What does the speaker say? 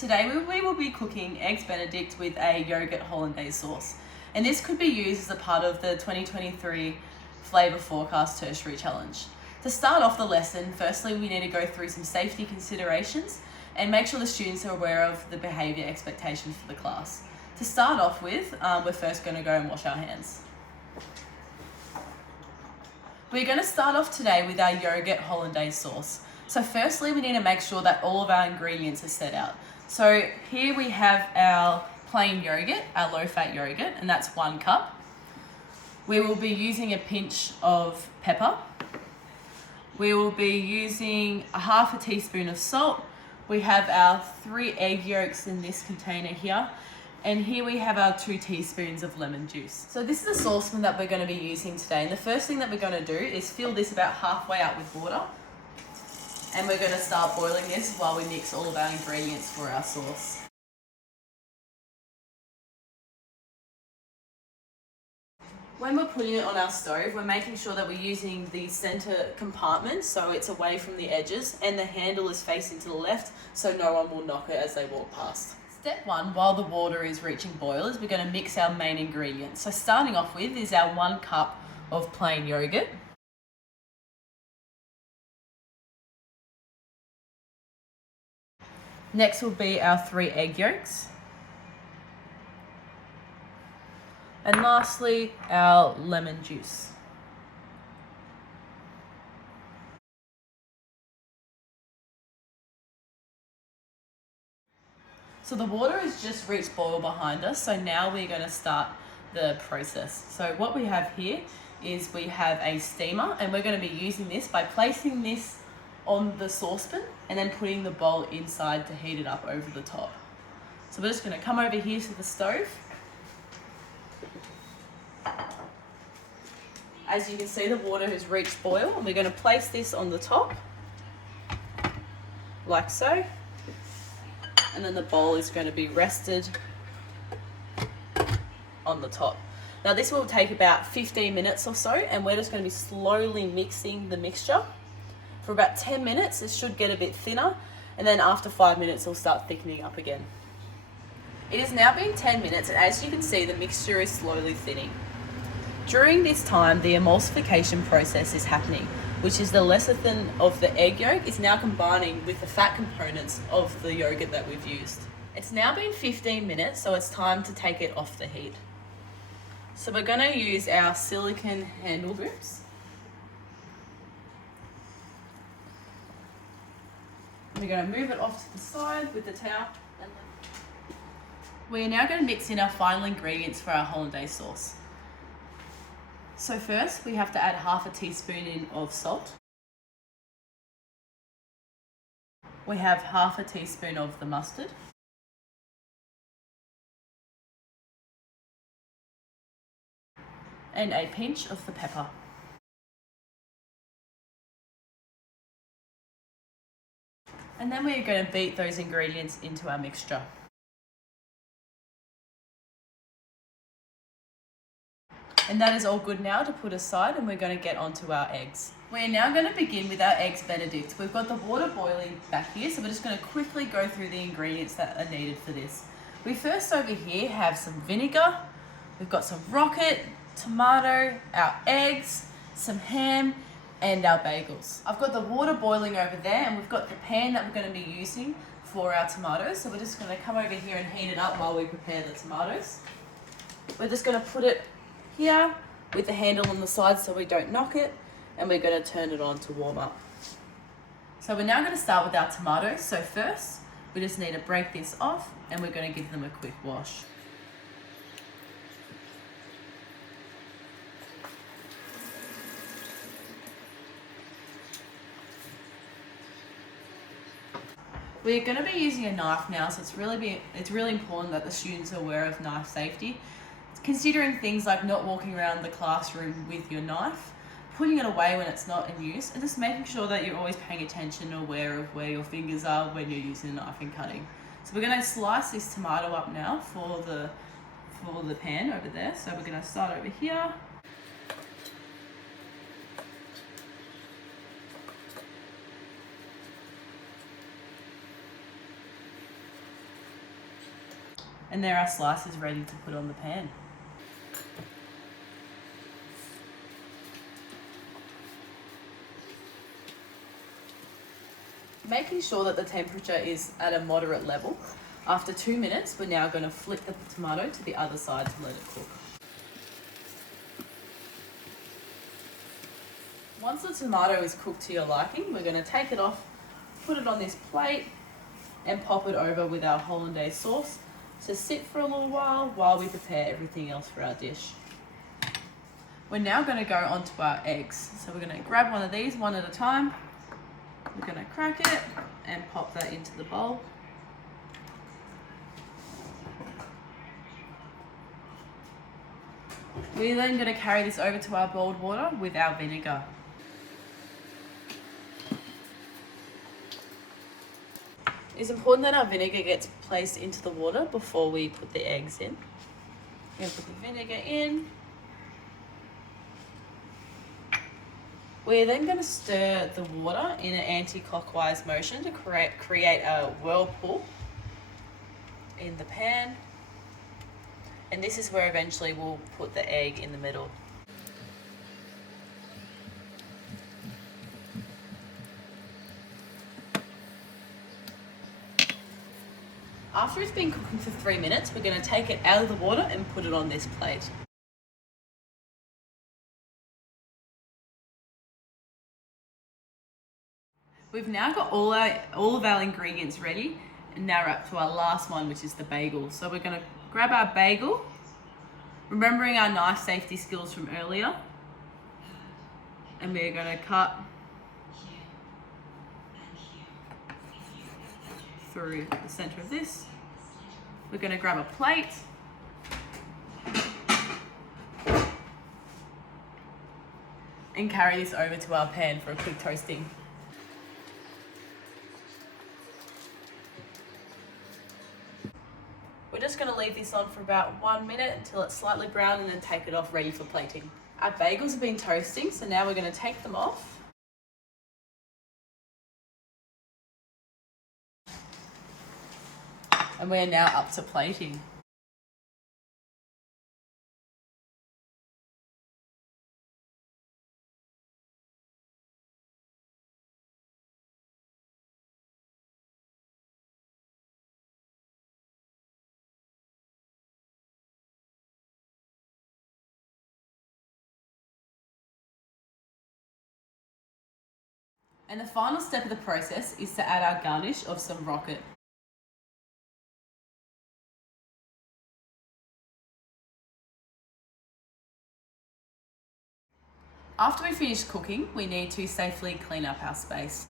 Today we will be cooking eggs Benedict with a yogurt hollandaise sauce, and this could be used as a part of the 2023 Flavour Forecast Tertiary Challenge. To start off the lesson, firstly we need to go through some safety considerations and make sure the students are aware of the behaviour expectations for the class. To start off with, we're first going to go and wash our hands. We're going to start off today with our yogurt hollandaise sauce. So firstly, we need to make sure that all of our ingredients are set out. So here we have our plain yogurt, our low-fat yogurt, and that's 1 cup. We will be using a pinch of pepper. We will be using a half a teaspoon of salt. We have our 3 egg yolks in this container here. And here we have our 2 teaspoons of lemon juice. So this is a saucepan that we're going to be using today. And the first thing that we're going to do is fill this about halfway up with water. And we're going to start boiling this while we mix all of our ingredients for our sauce. When we're putting it on our stove, we're making sure that we're using the center compartment so it's away from the edges, and the handle is facing to the left so no one will knock it as they walk past. Step 1, while the water is reaching boil, is we're going to mix our main ingredients. So starting off with is our 1 cup of plain yogurt. Next will be our 3 egg yolks. And lastly, our lemon juice. So the water has just reached boil behind us, so now we're going to start the process. So what we have here is we have a steamer, and we're going to be using this by placing this on the saucepan and then putting the bowl inside to heat it up over the top. So we're just going to come over here to the stove. As you can see, the water has reached boil, and we're going to place this on the top like so. And then the bowl is going to be rested on the top. Now this will take about 15 minutes or so, and we're just going to be slowly mixing the mixture. For about 10 minutes, it should get a bit thinner, and then after 5 minutes, it'll start thickening up again. It has now been 10 minutes, and as you can see, the mixture is slowly thinning. During this time, the emulsification process is happening, which is the lecithin of the egg yolk is now combining with the fat components of the yogurt that we've used. It's now been 15 minutes, so it's time to take it off the heat. So we're going to use our silicone handle grips. We're going to move it off to the side with the towel. We are now going to mix in our final ingredients for our hollandaise sauce. So first, we have to add half a teaspoon in of salt. We have half a teaspoon of the mustard. And a pinch of the pepper. And then we're going to beat those ingredients into our mixture. And that is all good now to put aside, and we're going to get onto our eggs. We're now going to begin with our eggs Benedict. We've got the water boiling back here, so we're just going to quickly go through the ingredients that are needed for this. We first over here have some vinegar, we've got some rocket, tomato, our eggs, some ham, and our bagels. I've got the water boiling over there, and we've got the pan that we're going to be using for our tomatoes. So we're just going to come over here and heat it up while we prepare the tomatoes. We're just going to put it here with the handle on the side so we don't knock it, and we're going to turn it on to warm up. So we're now going to start with our tomatoes. So first, we just need to break this off, and we're going to give them a quick wash. We're going to be using a knife now, so it's really important that the students are aware of knife safety. Considering things like not walking around the classroom with your knife, putting it away when it's not in use, and just making sure that you're always paying attention and aware of where your fingers are when you're using a knife and cutting. So we're going to slice this tomato up now for the pan over there. So we're going to start over here. And there are slices ready to put on the pan. Making sure that the temperature is at a moderate level. After 2 minutes, we're now going to flip the tomato to the other side to let it cook. Once the tomato is cooked to your liking, we're going to take it off, put it on this plate, and pop it over with our hollandaise sauce to sit for a little while we prepare everything else for our dish. We're now going to go onto our eggs. So we're going to grab one of these one at a time. We're going to crack it and pop that into the bowl. We're then going to carry this over to our boiled water with our vinegar. It's important that our vinegar gets placed into the water before we put the eggs in. We're going to put the vinegar in. We're then going to stir the water in an anti-clockwise motion to create a whirlpool in the pan. And this is where eventually we'll put the egg in the middle. After it's been cooking for 3 minutes, we're going to take it out of the water and put it on this plate. We've now got all of our ingredients ready, and now we're up to our last one, which is the bagel. So we're going to grab our bagel, remembering our knife safety skills from earlier, and we're going to cut through the center of this. We're going to grab a plate and carry this over to our pan for a quick toasting. We're just going to leave this on for about 1 minute until it's slightly brown and then take it off ready for plating. Our bagels have been toasting, so now we're going to take them off. And we're now up to plating. And the final step of the process is to add our garnish of some rocket. After we finish cooking, we need to safely clean up our space.